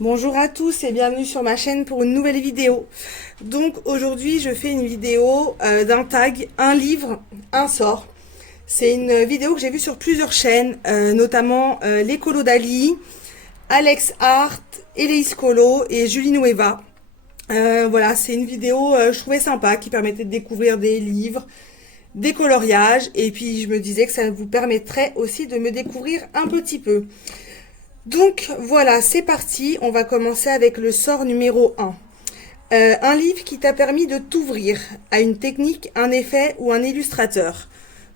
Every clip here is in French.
Bonjour à tous et bienvenue sur ma chaîne pour une nouvelle vidéo. Donc aujourd'hui je fais une vidéo d'un tag, un livre, un sort. C'est une vidéo que j'ai vue sur plusieurs chaînes, notamment l'Écolo d'Ali, Alex Hart, Eleis Colo et Julie Nueva. Voilà, c'est une vidéo je trouvais sympa qui permettait de découvrir des livres, des coloriages et puis je me disais que ça vous permettrait aussi de me découvrir un petit peu. Donc voilà, c'est parti, on va commencer avec le sort numéro 1. Un livre qui t'a permis de t'ouvrir à une technique, un effet ou un illustrateur.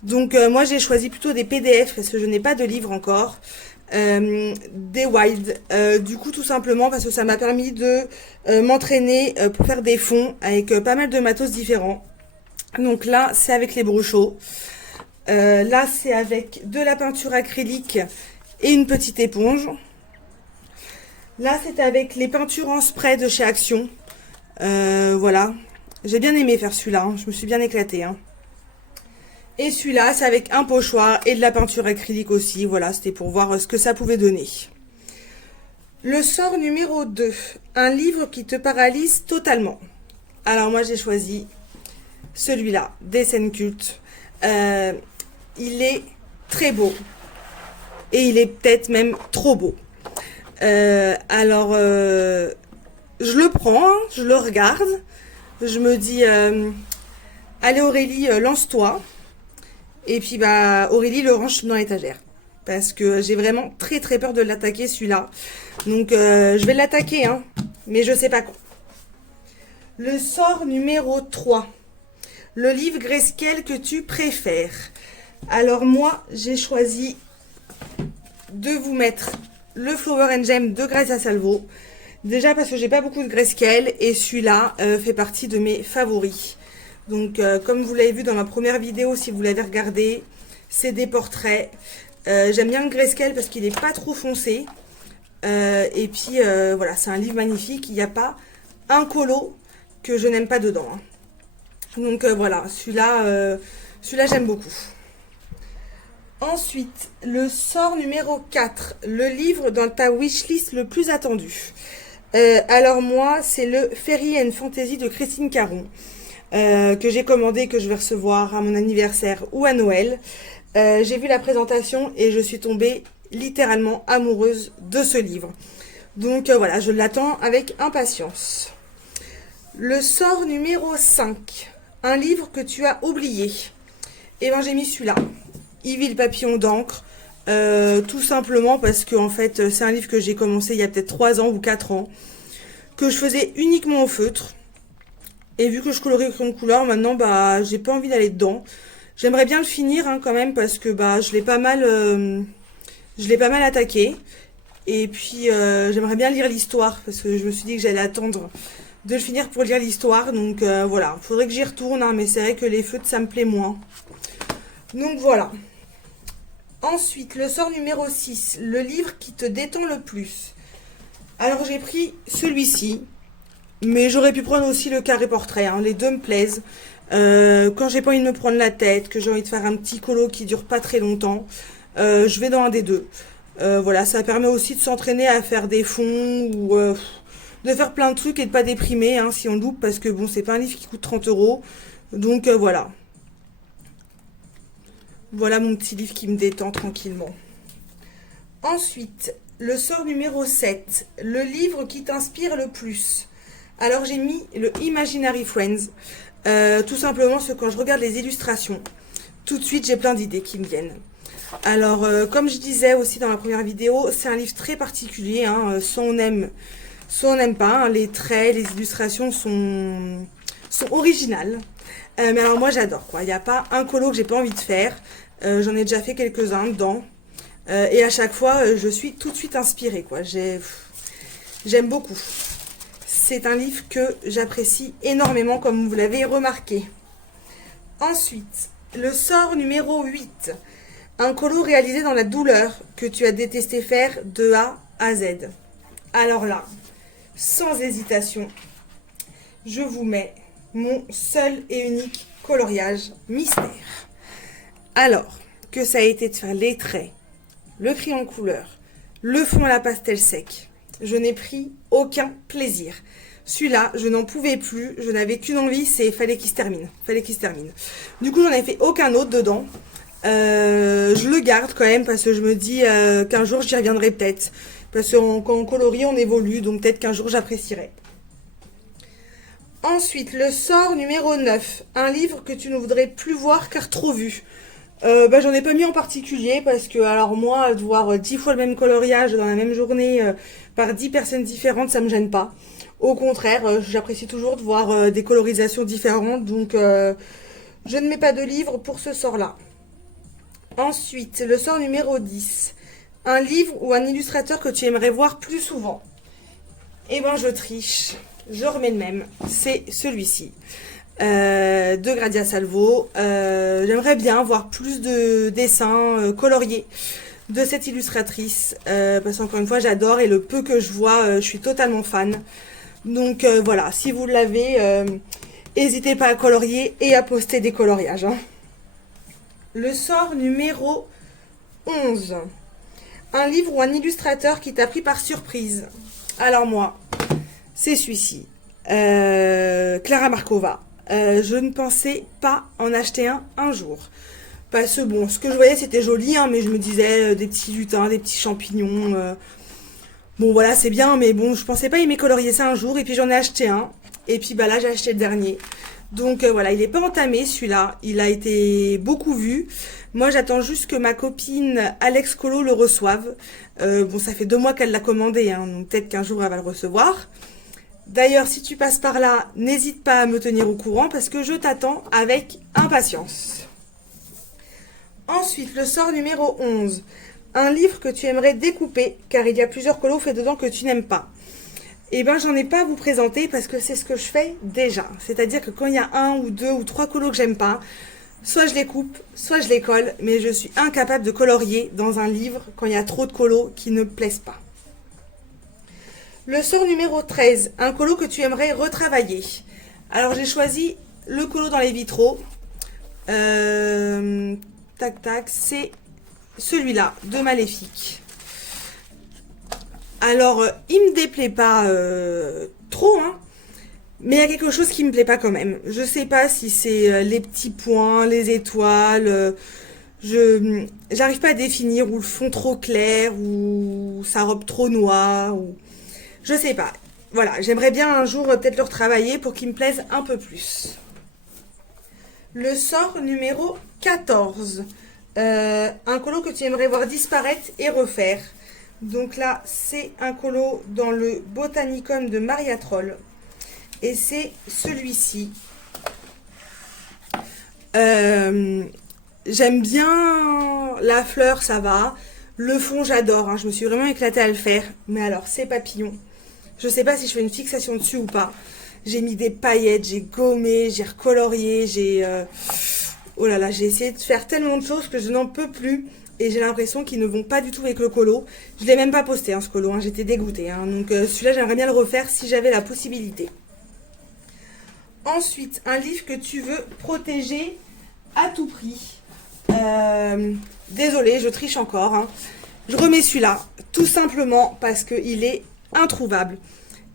Donc moi j'ai choisi plutôt des PDF parce que je n'ai pas de livre encore. Des Wild. Du coup tout simplement parce que ça m'a permis de m'entraîner pour faire des fonds avec pas mal de matos différents. Donc là c'est avec les brochos. Là c'est avec de la peinture acrylique et une petite éponge. Là, c'est avec les peintures en spray de chez Action. Voilà. J'ai bien aimé faire celui-là. Hein. Je me suis bien éclatée. Hein. Et celui-là, c'est avec un pochoir et de la peinture acrylique aussi. Voilà, c'était pour voir ce que ça pouvait donner. Le sort numéro 2. Un livre qui te paralyse totalement. Alors moi, j'ai choisi celui-là, des scènes cultes. Il est très beau. Et il est peut-être même trop beau. Je le prends, hein, je le regarde, je me dis, allez Aurélie, lance-toi. Et puis bah Aurélie le range dans l'étagère. Parce que j'ai vraiment très très peur de l'attaquer celui-là. Donc je vais l'attaquer, hein, mais je sais pas quand. Le sort numéro 3. Le livre Grayscale que tu préfères. Alors moi, j'ai choisi de vous mettre le Flower and Gem de Grazia Salvo. Déjà parce que j'ai pas beaucoup de grayscale et celui-là fait partie de mes favoris. Donc comme vous l'avez vu dans ma première vidéo, si vous l'avez regardé, c'est des portraits. J'aime bien le grayscale parce qu'il est pas trop foncé. Et puis voilà, c'est un livre magnifique. Il n'y a pas un colo que je n'aime pas dedans. Hein. Donc voilà, celui-là j'aime beaucoup. Ensuite, le sort numéro 4, le livre dans ta wishlist le plus attendu. Alors moi, c'est le Fairy and Fantasy de Christine Caron, que j'ai commandé, que je vais recevoir à mon anniversaire ou à Noël. J'ai vu la présentation et je suis tombée littéralement amoureuse de ce livre. Donc voilà, je l'attends avec impatience. Le sort numéro 5, un livre que tu as oublié. Et ben j'ai mis celui-là. Yves le papillon d'encre, tout simplement parce que en fait c'est un livre que j'ai commencé il y a peut-être 3 ans ou 4 ans, que je faisais uniquement au feutre, et vu que je colorie en couleur, maintenant bah j'ai pas envie d'aller dedans. J'aimerais bien le finir hein, quand même parce que bah je l'ai pas mal attaqué, et puis j'aimerais bien lire l'histoire parce que je me suis dit que j'allais attendre de le finir pour lire l'histoire, donc voilà, faudrait que j'y retourne, hein, mais c'est vrai que les feutres ça me plaît moins. Donc voilà. Ensuite, le sort numéro 6, le livre qui te détend le plus. Alors j'ai pris celui-ci, mais j'aurais pu prendre aussi le carré portrait, hein, les deux me plaisent. Quand j'ai pas envie de me prendre la tête, que j'ai envie de faire un petit colo qui dure pas très longtemps, je vais dans un des deux. Voilà, ça permet aussi de s'entraîner à faire des fonds ou de faire plein de trucs et de pas déprimer hein, si on loupe, parce que bon, c'est pas un livre qui coûte 30 euros. Donc voilà. Voilà mon petit livre qui me détend tranquillement. Ensuite, le sort numéro 7, le livre qui t'inspire le plus. Alors j'ai mis le Imaginary Friends, tout simplement parce que quand je regarde les illustrations, tout de suite j'ai plein d'idées qui me viennent. Alors comme je disais aussi dans ma première vidéo, c'est un livre très particulier, hein, soit on n'aime pas, hein, les traits, les illustrations sont originales. Mais alors moi j'adore quoi, il n'y a pas un colo que j'ai pas envie de faire, j'en ai déjà fait quelques-uns dedans, et à chaque fois je suis tout de suite inspirée quoi, j'aime beaucoup. C'est un livre que j'apprécie énormément comme vous l'avez remarqué. Ensuite, le sort numéro 8, un colo réalisé dans la douleur que tu as détesté faire de A à Z. Alors là, sans hésitation, je vous mets mon seul et unique coloriage mystère. Alors que ça a été de faire les traits, le crayon couleur, le fond à la pastel sec, je n'ai pris aucun plaisir. Celui-là, je n'en pouvais plus, je n'avais qu'une envie, c'est fallait qu'il se termine. Fallait qu'il se termine. Du coup, j'en ai fait aucun autre dedans. Je le garde quand même parce que je me dis qu'un jour j'y reviendrai peut-être. Parce que quand on colorie, on évolue, donc peut-être qu'un jour j'apprécierai. Ensuite, le sort numéro 9. Un livre que tu ne voudrais plus voir car trop vu. J'en ai pas mis en particulier parce que alors moi de voir 10 fois le même coloriage dans la même journée par 10 personnes différentes, ça me gêne pas. Au contraire, j'apprécie toujours de voir des colorisations différentes, donc je ne mets pas de livre pour ce sort-là. Ensuite, le sort numéro 10. Un livre ou un illustrateur que tu aimerais voir plus souvent. Eh ben je triche, je remets le même, c'est celui-ci. De Gradia Salvo. J'aimerais bien voir plus de dessins coloriés de cette illustratrice parce qu'encore une fois j'adore et le peu que je vois je suis totalement fan. Donc voilà, si vous l'avez, n'hésitez pas à colorier et à poster des coloriages. Hein. Le sort numéro 11. Un livre ou un illustrateur qui t'a pris par surprise. Alors moi, c'est celui-ci. Clara Markova. Je ne pensais pas en acheter un jour. Parce que bon, ce que je voyais c'était joli, hein, mais je me disais des petits lutins, des petits champignons. Bon voilà, c'est bien, mais bon, je pensais pas aimer colorier ça un jour. Et puis j'en ai acheté un. Et puis bah là, j'ai acheté le dernier. Donc voilà, il n'est pas entamé celui-là. Il a été beaucoup vu. Moi, j'attends juste que ma copine Alex Colo le reçoive. Bon, ça fait 2 mois qu'elle l'a commandé, hein, donc peut-être qu'un jour elle va le recevoir. D'ailleurs, si tu passes par là, n'hésite pas à me tenir au courant parce que je t'attends avec impatience. Ensuite, le sort numéro 11. Un livre que tu aimerais découper car il y a plusieurs colos faits dedans que tu n'aimes pas. Eh ben, j'en ai pas à vous présenter parce que c'est ce que je fais déjà. C'est-à-dire que quand il y a 1 ou 2 ou 3 colos que j'aime pas, soit je les coupe, soit je les colle, mais je suis incapable de colorier dans un livre quand il y a trop de colos qui ne plaisent pas. Le sort numéro 13, un colo que tu aimerais retravailler. Alors j'ai choisi le colo dans les vitraux. Tac tac, c'est celui-là, de Maléfique. Alors, il me déplaît pas trop, hein, mais il y a quelque chose qui me plaît pas quand même. Je sais pas si c'est les petits points, les étoiles, j'arrive pas à définir, ou le fond trop clair, ou sa robe trop noire, ou je sais pas. Voilà, j'aimerais bien un jour peut-être le retravailler pour qu'il me plaise un peu plus. Le sort numéro 14. Un colo que tu aimerais voir disparaître et refaire. Donc là, c'est un colo dans le Botanicum de Maria Troll. Et c'est celui-ci. J'aime bien la fleur, ça va. Le fond, j'adore. Hein. Je me suis vraiment éclatée à le faire. Mais alors, ces papillons, je sais pas si je fais une fixation dessus ou pas. J'ai mis des paillettes, j'ai gommé, j'ai recolorié, oh là là, j'ai essayé de faire tellement de choses que je n'en peux plus. Et j'ai l'impression qu'ils ne vont pas du tout avec le colo. Je ne l'ai même pas posté, hein, ce colo. Hein. J'étais dégoûtée. Hein. Donc celui-là, j'aimerais bien le refaire si j'avais la possibilité. Ensuite, un livre que tu veux protéger à tout prix. Désolée, je triche encore. Hein. Je remets celui-là, tout simplement parce qu'il est introuvable.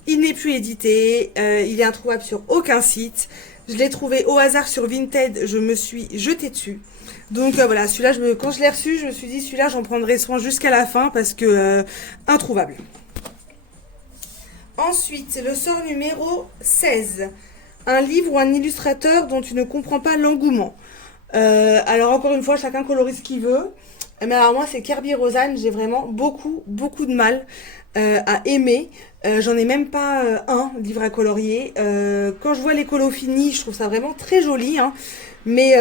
Il n'est plus édité, il est introuvable sur aucun site. Je l'ai trouvé au hasard sur Vinted, je me suis jetée dessus. Donc voilà, celui-là, quand je l'ai reçu, je me suis dit, celui-là, j'en prendrai soin jusqu'à la fin parce que introuvable. Ensuite, le sort numéro 16. Un livre ou un illustrateur dont tu ne comprends pas l'engouement. Alors encore une fois, chacun colorise ce qu'il veut. Mais alors moi, c'est Kirby Rosanne, j'ai vraiment beaucoup de mal à aimer. J'en ai même pas un livre à colorier. Quand je vois les colos finis, je trouve ça vraiment très joli. Hein, mais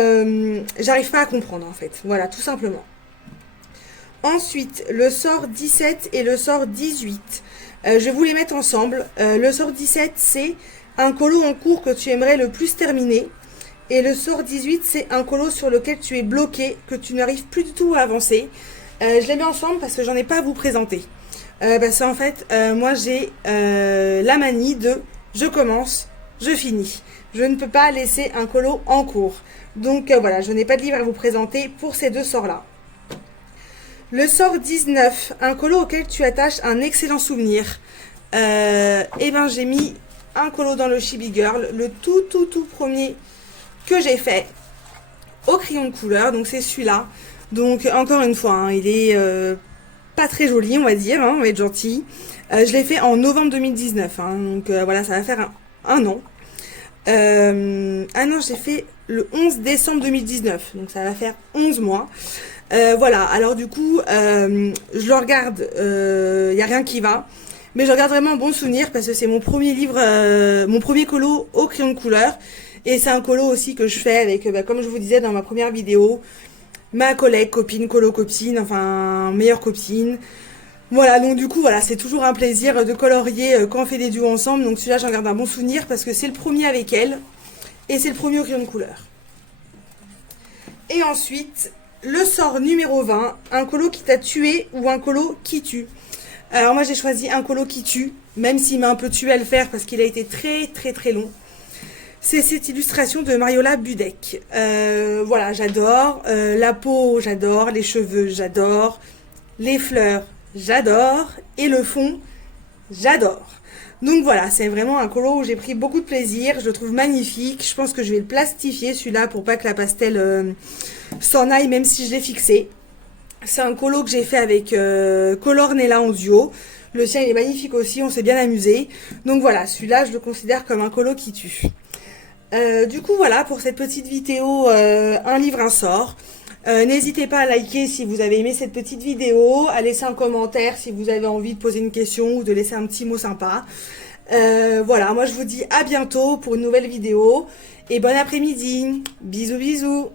j'arrive pas à comprendre en fait. Voilà, tout simplement. Ensuite, le sort 17 et le sort 18. Je vais vous les mettre ensemble. Le sort 17, c'est un colo en cours que tu aimerais le plus terminer. Et le sort 18, c'est un colo sur lequel tu es bloqué, que tu n'arrives plus du tout à avancer. Je les mets ensemble parce que j'en ai pas à vous présenter. Parce qu'en fait, moi j'ai la manie de je commence, je finis. Je ne peux pas laisser un colo en cours. Donc voilà, je n'ai pas de livre à vous présenter pour ces deux sorts-là. Le sort 19, un colo auquel tu attaches un excellent souvenir. Et ben j'ai mis un colo dans le Chibi Girl, le tout premier que j'ai fait au crayon de couleur. Donc c'est celui-là. Donc encore une fois, hein, il est pas très joli, on va dire, hein, on va être gentil. Je l'ai fait en novembre 2019, hein, donc voilà, ça va faire un an. Ah non, j'ai fait le 11 décembre 2019, donc ça va faire 11 mois. Voilà, alors du coup, je le regarde, il n'y a rien qui va, mais je regarde vraiment un bon souvenir parce que c'est mon premier livre, mon premier colo au crayon de couleur, et c'est un colo aussi que je fais avec, comme je vous disais dans ma première vidéo, ma collègue, copine, colo copine, enfin meilleure copine. Voilà, donc du coup, voilà, c'est toujours un plaisir de colorier quand on fait des duos ensemble, donc celui-là j'en garde un bon souvenir parce que c'est le premier avec elle, et c'est le premier au crayon de couleur. Et ensuite, le sort numéro 20, un colo qui t'a tué ou un colo qui tue. Alors moi j'ai choisi un colo qui tue, même s'il m'a un peu tué à le faire parce qu'il a été très long. C'est cette illustration de Mariola Budek. Voilà, j'adore. La peau, j'adore. Les cheveux, j'adore. Les fleurs, j'adore. Et le fond, j'adore. Donc voilà, c'est vraiment un colo où j'ai pris beaucoup de plaisir. Je le trouve magnifique. Je pense que je vais le plastifier celui-là pour pas que la pastel s'en aille, même si je l'ai fixé. C'est un colo que j'ai fait avec Color Nella en duo. Le sien il est magnifique aussi, on s'est bien amusé. Donc voilà, celui-là je le considère comme un colo qui tue. Du coup voilà pour cette petite vidéo un livre un sort. N'hésitez pas à liker si vous avez aimé cette petite vidéo, à laisser un commentaire si vous avez envie de poser une question ou de laisser un petit mot sympa. Voilà, moi je vous dis à bientôt pour une nouvelle vidéo et bon après-midi. Bisous bisous.